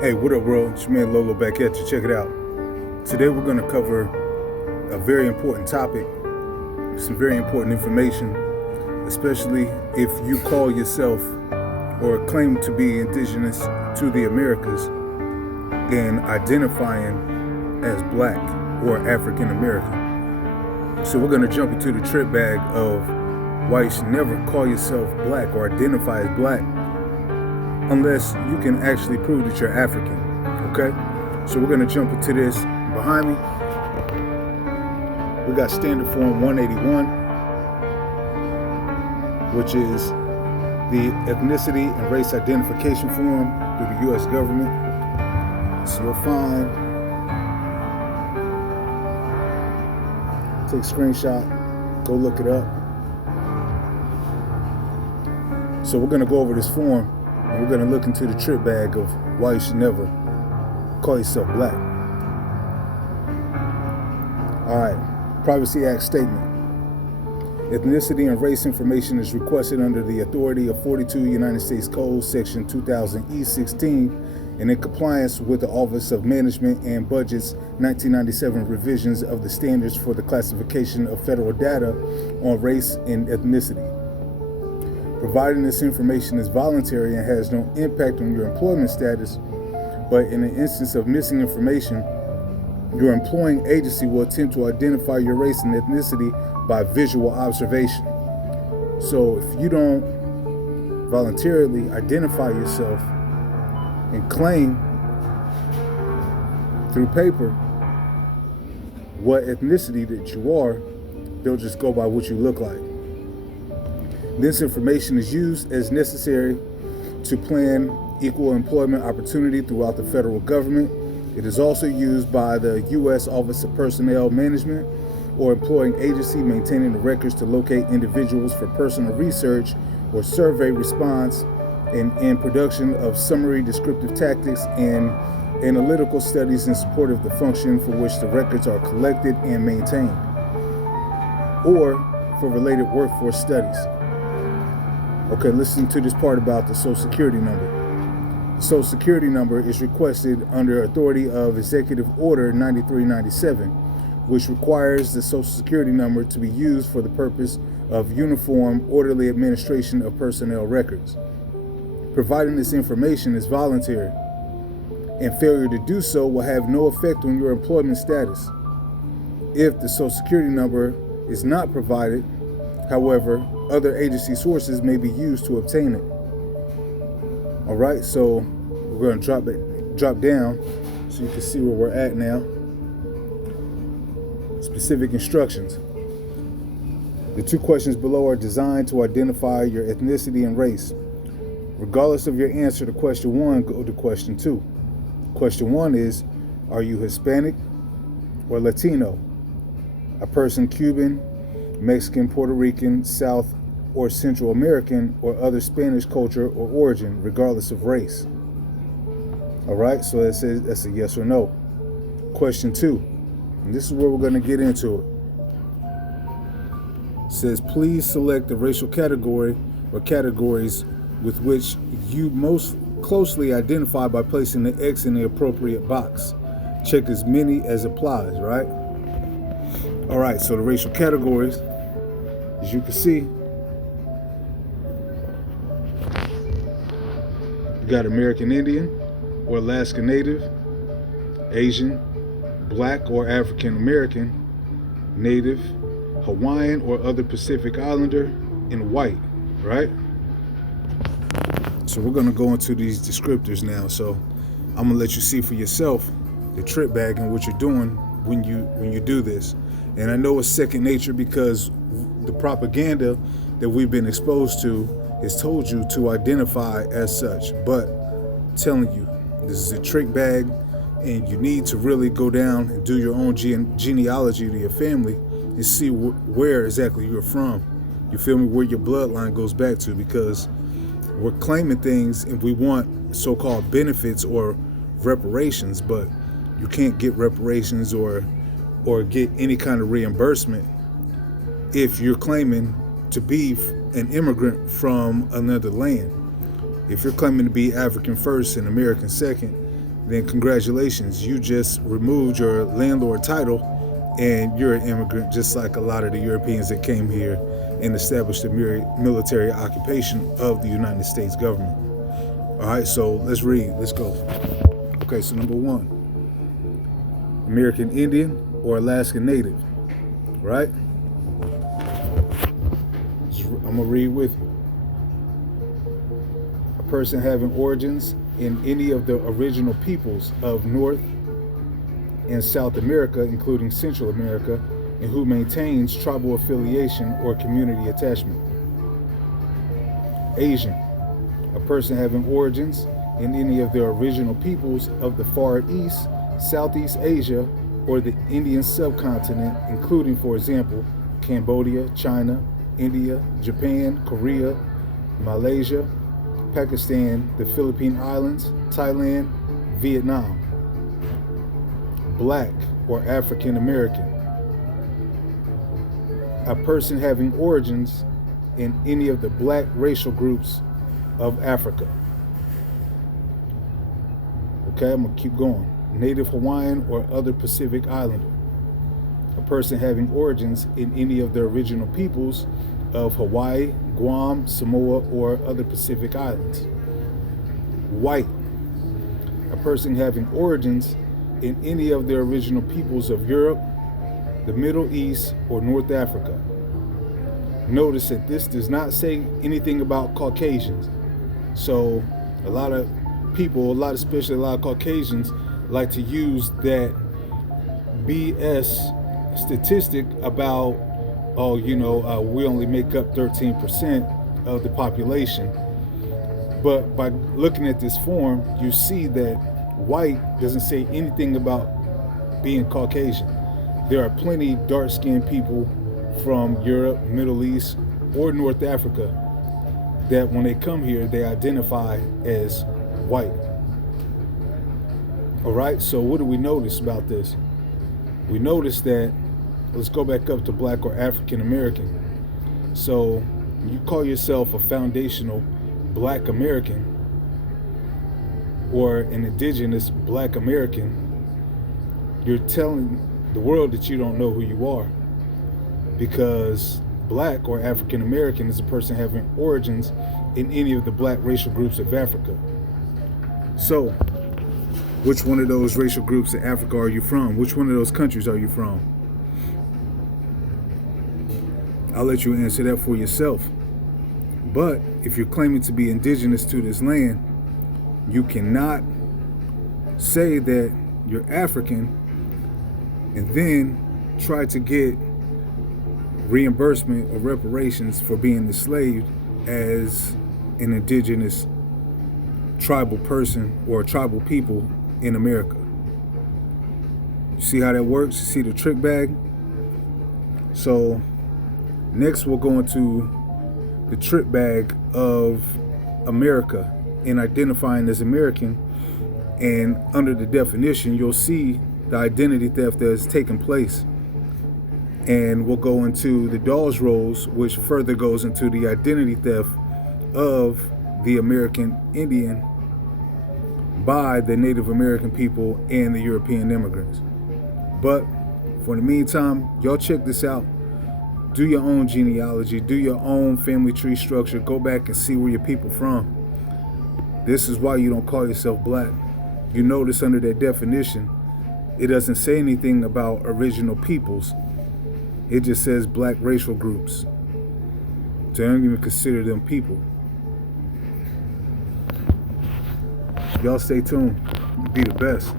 Hey, what up, world? It's your man Lolo back at you. Check it out. Today we're going to cover a very important topic, some very important information, especially if you call yourself or claim to be indigenous to the Americas and identifying as black or African American. So we're going to jump into the trip bag of why you should never call yourself black or identify as black unless you can actually prove that you're African, okay? So we're gonna jump into this. Behind me, we got Standard Form 181, which is the Ethnicity and Race Identification Form through the U.S. government. So you'll find, take a screenshot, go look it up. So we're gonna go over this form, and we're going to look into the trip bag of why you should never call yourself black. All right, Privacy Act statement. Ethnicity and race information is requested under the authority of 42 United States Code, Section 2000E16, and in compliance with the Office of Management and Budget's 1997 revisions of the standards for the classification of federal data on race and ethnicity. Providing this information is voluntary and has no impact on your employment status, but in the instance of missing information, your employing agency will attempt to identify your race and ethnicity by visual observation. So if you don't voluntarily identify yourself and claim through paper what ethnicity that you are, they'll just go by what you look like. This information is used as necessary to plan equal employment opportunity throughout the federal government. It is also used by the U.S. Office of Personnel Management or employing agency maintaining the records to locate individuals for personal research or survey response and production of summary descriptive tactics and analytical studies in support of the function for which the records are collected and maintained, or for related workforce studies. Okay, listen to this part about the Social Security number. The Social Security number is requested under authority of Executive Order 9397, which requires the Social Security number to be used for the purpose of uniform, orderly administration of personnel records. Providing this information is voluntary, and failure to do so will have no effect on your employment status. If the Social Security number is not provided, however, other agency sources may be used to obtain it. All right, so we're going to drop down so you can see where we're at now. Specific instructions. The two questions below are designed to identify your ethnicity and race. Regardless of your answer to question 1, go to question 2. Question 1 is, are you Hispanic or Latino? A person Cuban, Mexican, Puerto Rican, South or Central American, or other Spanish culture or origin, regardless of race. All right, so that says that's a yes or no. Question 2, and this is where we're going to get into it. It says, please select the racial category or categories with which you most closely identify by placing the X in the appropriate box. Check as many as applies, right? All right, so the racial categories, as you can see, you got American Indian or Alaska Native, Asian, Black or African American, Native, Hawaiian or other Pacific Islander, and white, right? So we're gonna go into these descriptors now. So I'm gonna let you see for yourself the trip bag and what you're doing when you do this. And I know it's second nature because the propaganda that we've been exposed to has told you to identify as such. But I'm telling you, this is a trick bag, and you need to really go down and do your own genealogy to your family and see where exactly you're from. You feel me? Where your bloodline goes back to, because we're claiming things and we want so-called benefits or reparations, but you can't get reparations or get any kind of reimbursement if you're claiming to be an immigrant from another land. If you're claiming to be African first and American second, then congratulations, you just removed your landlord title and you're an immigrant, just like a lot of the Europeans that came here and established the military occupation of the United States government. All right, so let's read. Let's go. Okay, so number one, American Indian or Alaskan Native, right? I'm gonna read with you. A person having origins in any of the original peoples of North and South America, including Central America, and who maintains tribal affiliation or community attachment. Asian, a person having origins in any of the original peoples of the Far East, Southeast Asia, or the Indian subcontinent, including, for example, Cambodia, China, India, Japan, Korea, Malaysia, Pakistan, the Philippine Islands, Thailand, Vietnam. Black or African American, a person having origins in any of the black racial groups of Africa. Okay, I'm gonna keep going. Native Hawaiian or other Pacific Islander, a person having origins in any of the original peoples of Hawaii, Guam, Samoa, or other Pacific Islands. White, a person having origins in any of the original peoples of Europe, the Middle East, or North Africa. Notice that this does not say anything about Caucasians. So a lot of people, especially a lot of Caucasians, like to use that BS statistic about, we only make up 13% of the population. But by looking at this form, you see that white doesn't say anything about being Caucasian. There are plenty dark-skinned people from Europe, Middle East, or North Africa that when they come here, they identify as white. All right, so what do we notice about this? We notice that, let's go back up to black or African American. So you call yourself a foundational black American or an indigenous black American, you're telling the world that you don't know who you are, because black or African American is a person having origins in any of the black racial groups of Africa. So which one of those racial groups in Africa are you from? Which one of those countries are you from? I'll let you answer that for yourself. But if you're claiming to be indigenous to this land, you cannot say that you're African and then try to get reimbursement or reparations for being enslaved as an indigenous tribal person or tribal people in America. See how that works? See the trick bag? So next we'll go into the trick bag of America and identifying as American, and under the definition you'll see the identity theft that has taken place, and we'll go into the Dawes Rolls, which further goes into the identity theft of the American Indian by the Native American people and the European immigrants. But for the meantime, y'all check this out. Do your own genealogy, do your own family tree structure, go back and see where your people from. This is why you don't call yourself black. You notice under that definition, it doesn't say anything about original peoples. It just says black racial groups. So I don't even consider them people. Y'all stay tuned. Be the best.